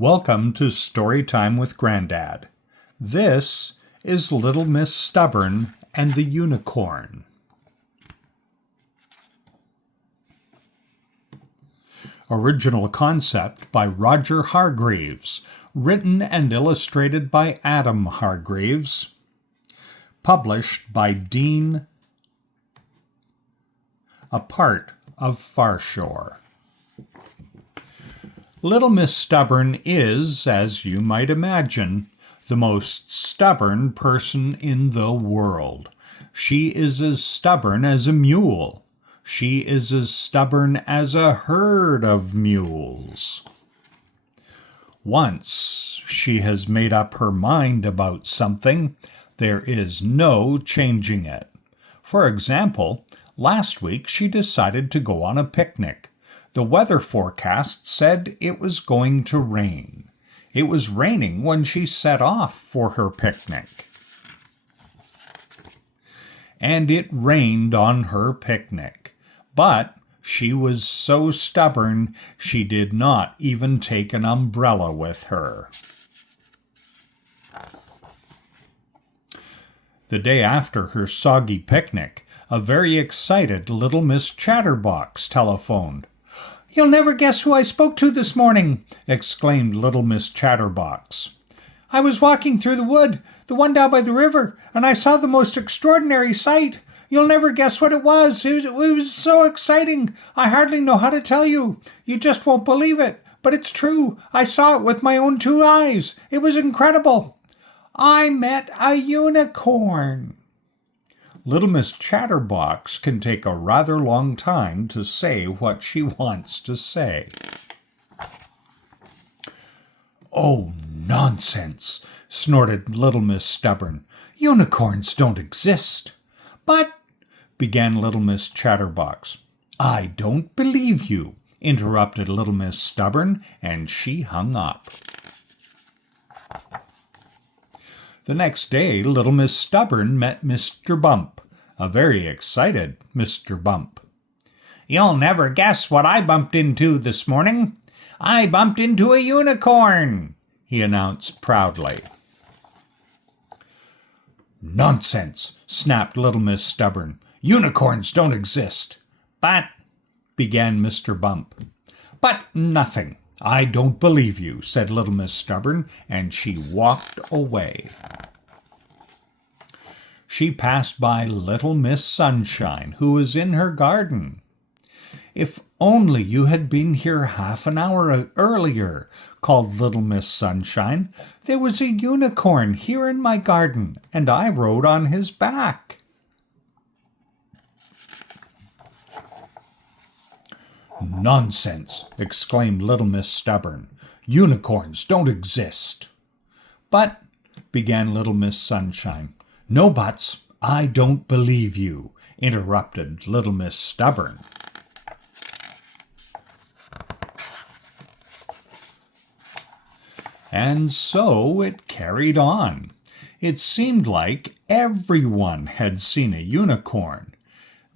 Welcome to Storytime with Grandad. This is Little Miss Stubborn and the Unicorn. Original concept by Roger Hargreaves, written and illustrated by Adam Hargreaves, published by Dean, a part of Farshare. Little Miss Stubborn is, as you might imagine, the most stubborn person in the world. She is as stubborn as a mule. She is as stubborn as a herd of mules. Once she has made up her mind about something, there is no changing it. For example, last week she decided to go on a picnic. The weather forecast said it was going to rain. It was raining when she set off for her picnic. And it rained on her picnic. But she was so stubborn she did not even take an umbrella with her. The day after her soggy picnic, a very excited little Miss Chatterbox telephoned. "You'll never guess who I spoke to this morning," exclaimed little Miss Chatterbox. "I was walking through the wood, the one down by the river, and I saw the most extraordinary sight. You'll never guess what it was. It was so exciting. I hardly know how to tell you. You just won't believe it, but it's true. I saw it with my own two eyes. It was incredible. I met a unicorn." Little Miss Chatterbox can take a rather long time to say what she wants to say. "Oh, nonsense," snorted Little Miss Stubborn. "Unicorns don't exist." "But," began Little Miss Chatterbox. "I don't believe you," interrupted Little Miss Stubborn, and she hung up. The next day, Little Miss Stubborn met Mr. Bump, a very excited Mr. Bump. "You'll never guess what I bumped into this morning. I bumped into a unicorn," he announced proudly. "Nonsense," snapped Little Miss Stubborn. "Unicorns don't exist." "But," began Mr. Bump. "But nothing. I don't believe you," said Little Miss Stubborn, and she walked away. She passed by Little Miss Sunshine, who was in her garden. "If only you had been here half an hour earlier," called Little Miss Sunshine. "There was a unicorn here in my garden, and I rode on his back." "Nonsense," exclaimed Little Miss Stubborn. "Unicorns don't exist." "But," began Little Miss Sunshine. "No buts. I don't believe you," interrupted Little Miss Stubborn. And so it carried on. It seemed like everyone had seen a unicorn.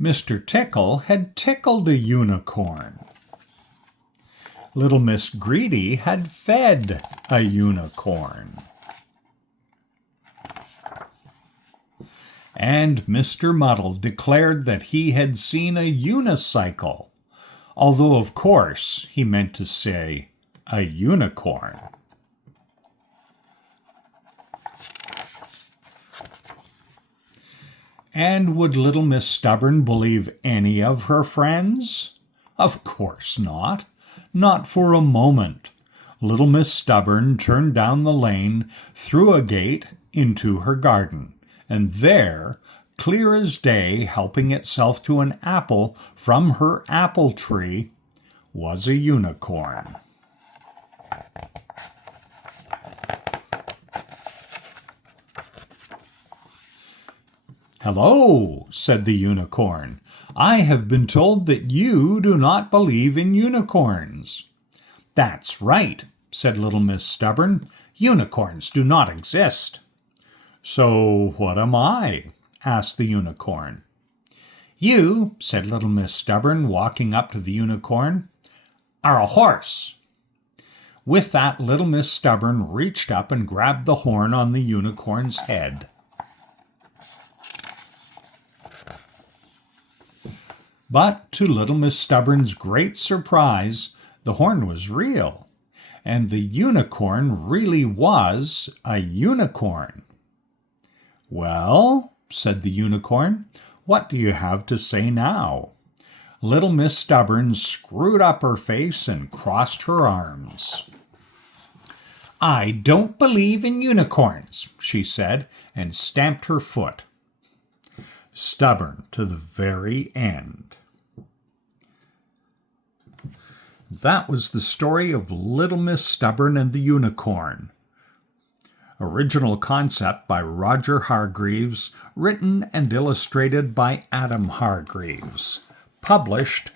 Mr. Tickle had tickled a unicorn. Little Miss Greedy had fed a unicorn. And Mr. Muddle declared that he had seen a unicycle, although of course he meant to say a unicorn. And would Little Miss Stubborn believe any of her friends? Of course not. Not for a moment. Little Miss Stubborn turned down the lane, through a gate, into her garden. And there, clear as day, helping itself to an apple from her apple tree, was a unicorn. "Hello," said the unicorn. "I have been told that you do not believe in unicorns." "That's right," said Little Miss Stubborn. "Unicorns do not exist." "So what am I?" asked the unicorn. "You," said Little Miss Stubborn, walking up to the unicorn, "are a horse." With that, little Miss Stubborn reached up and grabbed the horn on the unicorn's head. But to little Miss Stubborn's great surprise, the horn was real, and the unicorn really was a unicorn. "Well," said the unicorn, "what do you have to say now?" Little Miss Stubborn screwed up her face and crossed her arms. "I don't believe in unicorns," she said, and stamped her foot. Stubborn to the very end. That was the story of Little Miss Stubborn and the Unicorn. Original concept by Roger Hargreaves, written and illustrated by Adam Hargreaves. Published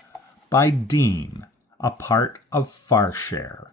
by Dean, a part of Farshare.